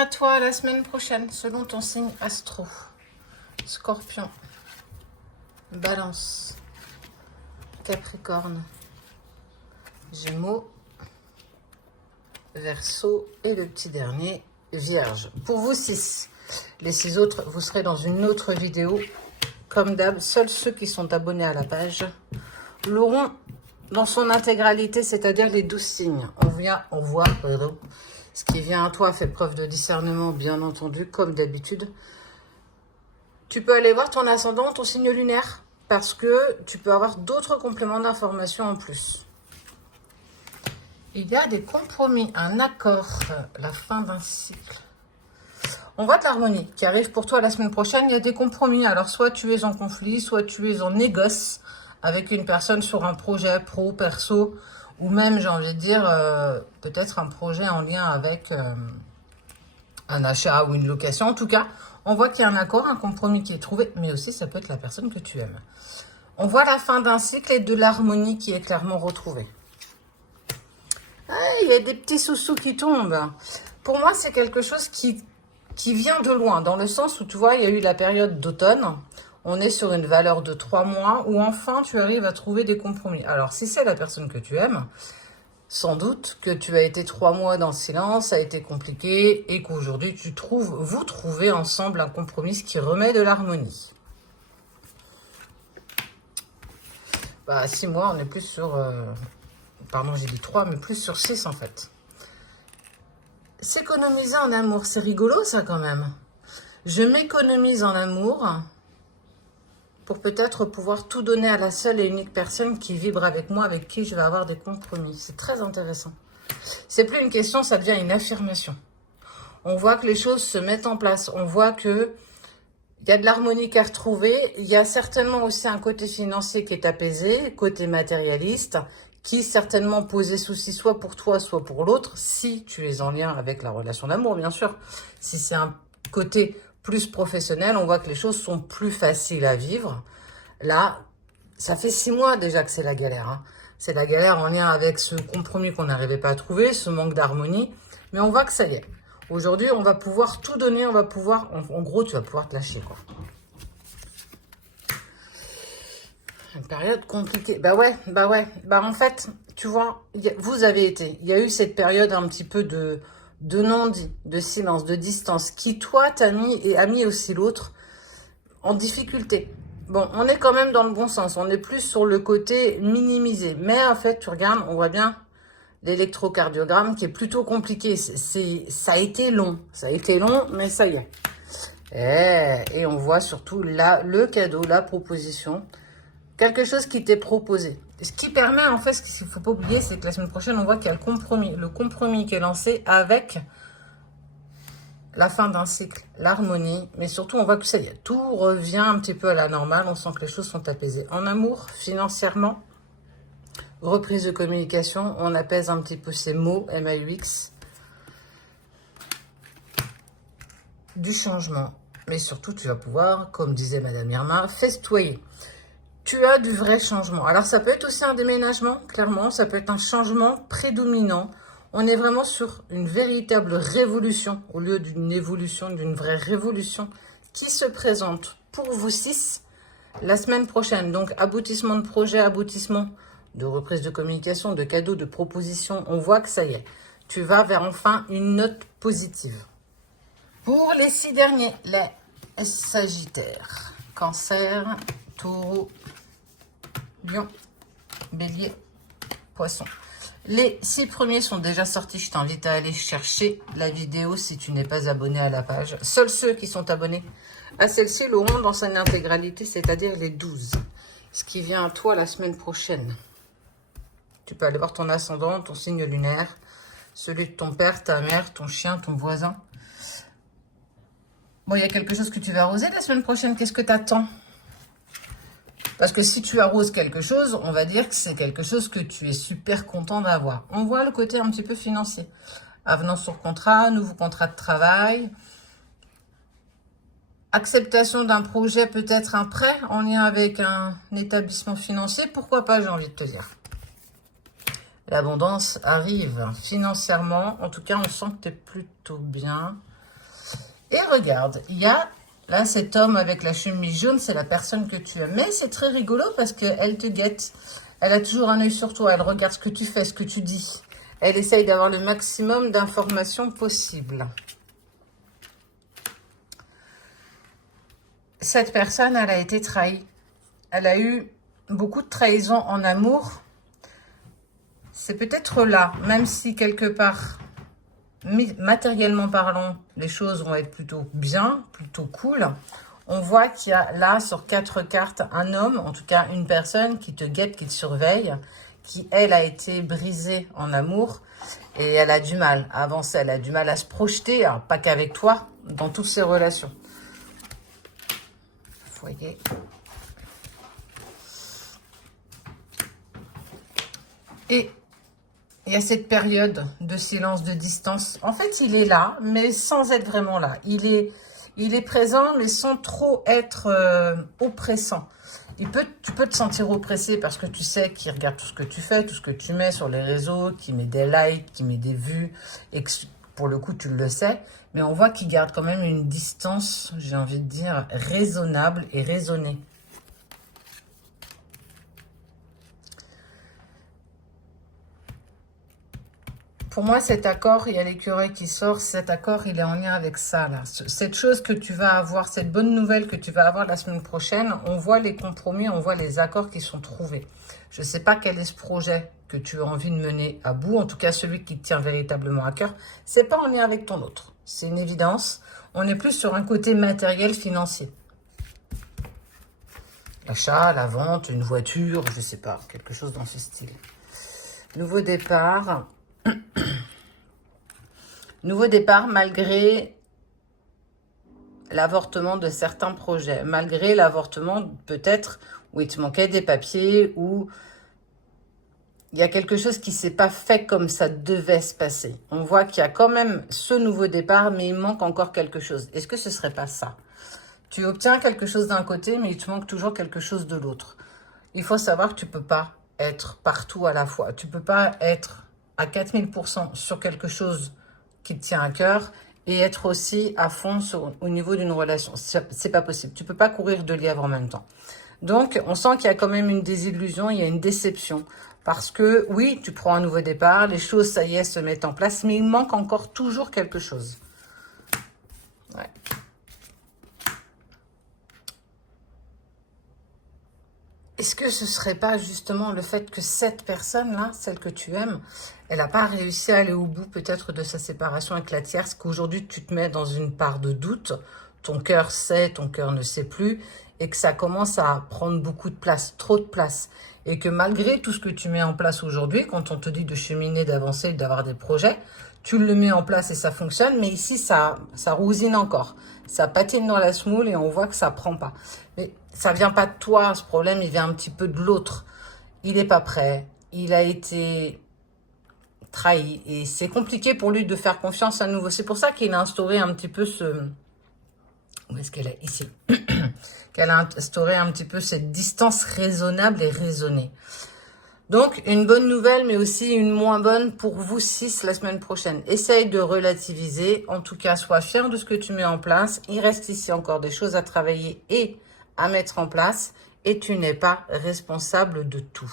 à toi la semaine prochaine, selon ton signe astro? Scorpion, Balance, Capricorne, Gémeaux, Verseau et le petit dernier, Vierge. Pour vous 6. Les 6 autres, vous serez dans une autre vidéo. Comme d'hab, seuls ceux qui sont abonnés à la page l'auront dans son intégralité, c'est-à-dire les 12 signes. On voit, ce qui vient à toi fait preuve de discernement, bien entendu, comme d'habitude. Tu peux aller voir ton ascendant, ton signe lunaire, parce que tu peux avoir d'autres compléments d'information en plus. Il y a des compromis, un accord, la fin d'un cycle. On voit de l'harmonie qui arrive pour toi la semaine prochaine. Il y a des compromis. Alors, soit tu es en conflit, soit tu es en négoce avec une personne sur un projet pro, perso, ou même, j'ai envie de dire, peut-être un projet en lien avec un achat ou une location. En tout cas, on voit qu'il y a un accord, un compromis qui est trouvé, mais aussi ça peut être la personne que tu aimes. On voit la fin d'un cycle et de l'harmonie qui est clairement retrouvée. Ah, il y a des petits sous-sous qui tombent. Pour moi, c'est quelque chose qui vient de loin, dans le sens où, tu vois, il y a eu la période d'automne. On est sur une valeur de 3 mois où enfin tu arrives à trouver des compromis. Alors, si c'est la personne que tu aimes, sans doute que tu as été 3 mois dans le silence, ça a été compliqué et qu'aujourd'hui vous trouvez ensemble un compromis qui remet de l'harmonie. 6 mois, on est plus sur... pardon, j'ai dit 3, mais plus sur 6 en fait. S'économiser en amour, c'est rigolo ça quand même. Je m'économise en amour pour peut-être pouvoir tout donner à la seule et unique personne qui vibre avec moi, avec qui je vais avoir des compromis. C'est très intéressant. C'est plus une question, ça devient une affirmation. On voit que les choses se mettent en place. On voit que il y a de l'harmonie à retrouver. Il y a certainement aussi un côté financier qui est apaisé, côté matérialiste, qui certainement posait souci soit pour toi, soit pour l'autre, si tu es en lien avec la relation d'amour, bien sûr. Si c'est un côté plus professionnel, on voit que les choses sont plus faciles à vivre. Là, ça fait 6 mois déjà que c'est la galère. Hein. C'est la galère en lien avec ce compromis qu'on n'arrivait pas à trouver, ce manque d'harmonie. Mais on voit que ça y est. Aujourd'hui, on va pouvoir tout donner, on va pouvoir... En gros, tu vas pouvoir te lâcher, quoi. Une période compliquée. En fait, tu vois, vous avez été... Il y a eu cette période un petit peu de non-dit, de silence, de distance, qui, toi, t'a mis et a mis aussi l'autre en difficulté. Bon, on est quand même dans le bon sens. On est plus sur le côté minimisé. Mais en fait, tu regardes, on voit bien l'électrocardiogramme qui est plutôt compliqué. Ça a été long. Ça a été long, mais ça y est. Et on voit surtout là le cadeau, la proposition. Quelque chose qui t'est proposé. Ce qui permet, en fait, ce qu'il ne faut pas oublier, c'est que la semaine prochaine, on voit qu'il y a le compromis. Le compromis qui est lancé avec la fin d'un cycle, l'harmonie. Mais surtout, on voit que ça y est, tout revient un petit peu à la normale. On sent que les choses sont apaisées. En amour, financièrement, reprise de communication, on apaise un petit peu ces mots, MAUX. Du changement. Mais surtout, tu vas pouvoir, comme disait Madame Irma, festoyer. Tu as du vrai changement. Alors, ça peut être aussi un déménagement, clairement. Ça peut être un changement prédominant. On est vraiment sur une véritable révolution, au lieu d'une évolution, d'une vraie révolution, qui se présente pour vous 6 la semaine prochaine. Donc, aboutissement de projet, aboutissement de reprise de communication, de cadeaux, de propositions. On voit que ça y est. Tu vas vers enfin une note positive. Pour les 6 derniers, les Sagittaires, Cancer, Taureau, Lion, Bélier, Poisson. Les 6 premiers sont déjà sortis. Je t'invite à aller chercher la vidéo si tu n'es pas abonné à la page. Seuls ceux qui sont abonnés à celle-ci l'auront dans son intégralité, c'est-à-dire les 12. Ce qui vient à toi la semaine prochaine. Tu peux aller voir ton ascendant, ton signe lunaire, celui de ton père, ta mère, ton chien, ton voisin. Bon, il y a quelque chose que tu vas arroser la semaine prochaine. Qu'est-ce que tu attends ? Parce que si tu arroses quelque chose, on va dire que c'est quelque chose que tu es super content d'avoir. On voit le côté un petit peu financier. Avenant sur contrat, nouveau contrat de travail. Acceptation d'un projet, peut-être un prêt en lien avec un établissement financier. Pourquoi pas, j'ai envie de te dire. L'abondance arrive financièrement. En tout cas, on sent que tu es plutôt bien. Et regarde, il y a là cet homme avec la chemise jaune, c'est la personne que tu aimes. Mais c'est très rigolo parce qu'elle te guette. Elle a toujours un œil sur toi, elle regarde ce que tu fais, ce que tu dis. Elle essaye d'avoir le maximum d'informations possible. Cette personne, elle a été trahie. Elle a eu beaucoup de trahison en amour. C'est peut-être là, même si quelque part, matériellement parlant, les choses vont être plutôt bien, plutôt cool. On voit qu'il y a là, sur 4 cartes, un homme, en tout cas une personne qui te guette, qui te surveille, qui, elle, a été brisée en amour. Et elle a du mal à avancer, elle a du mal à se projeter, alors pas qu'avec toi, dans toutes ses relations. Vous voyez. Et il y a cette période de silence, de distance. En fait, il est là, mais sans être vraiment là. Il est présent, mais sans trop être oppressant. Tu peux te sentir oppressé parce que tu sais qu'il regarde tout ce que tu fais, tout ce que tu mets sur les réseaux, qu'il met des likes, qu'il met des vues, et que pour le coup, tu le sais. Mais on voit qu'il garde quand même une distance, j'ai envie de dire, raisonnable et raisonnée. Pour moi, cet accord, il y a l'écureuil qui sort. Cet accord, il est en lien avec ça, là. Cette chose que tu vas avoir, cette bonne nouvelle que tu vas avoir la semaine prochaine, on voit les compromis, on voit les accords qui sont trouvés. Je ne sais pas quel est ce projet que tu as envie de mener à bout, en tout cas celui qui te tient véritablement à cœur. C'est pas en lien avec ton autre, c'est une évidence. On est plus sur un côté matériel, financier. L'achat, la vente, une voiture, je ne sais pas, quelque chose dans ce style. Nouveau départ. Nouveau départ malgré l'avortement de certains projets. Malgré l'avortement peut-être où il te manquait des papiers, où il y a quelque chose qui ne s'est pas fait comme ça devait se passer. On voit qu'il y a quand même ce nouveau départ, mais il manque encore quelque chose. Est-ce que ce ne serait pas ça? Tu obtiens quelque chose d'un côté, mais il te manque toujours quelque chose de l'autre. Il faut savoir que tu ne peux pas être partout à la fois. Tu ne peux pas être à 4000% sur quelque chose qui te tient à cœur et être aussi à fond au niveau d'une relation. C'est pas possible. Tu peux pas courir 2 lièvres en même temps. Donc, on sent qu'il y a quand même une désillusion, il y a une déception. Parce que, oui, tu prends un nouveau départ, les choses, ça y est, se mettent en place, mais il manque encore toujours quelque chose. Ouais. Est-ce que ce serait pas justement le fait que cette personne-là, celle que tu aimes, elle n'a pas réussi à aller au bout peut-être de sa séparation avec la tierce, qu'aujourd'hui tu te mets dans une part de doute, ton cœur sait, ton cœur ne sait plus, et que ça commence à prendre beaucoup de place, trop de place. Et que malgré tout ce que tu mets en place aujourd'hui, quand on te dit de cheminer, d'avancer, d'avoir des projets, tu le mets en place et ça fonctionne, mais ici ça rousine encore. Ça patine dans la semoule et on voit que ça prend pas. Mais ça vient pas de toi, ce problème, il vient un petit peu de l'autre. Il n'est pas prêt, il a été trahi et c'est compliqué pour lui de faire confiance à nouveau. C'est pour ça qu'il a instauré un petit peu ce... Où est-ce qu'elle est? Ici. Qu'elle a instauré un petit peu cette distance raisonnable et raisonnée. Donc, une bonne nouvelle, mais aussi une moins bonne pour vous 6 la semaine prochaine. Essaye de relativiser. En tout cas, sois fier de ce que tu mets en place. Il reste ici encore des choses à travailler et à mettre en place. Et tu n'es pas responsable de tout.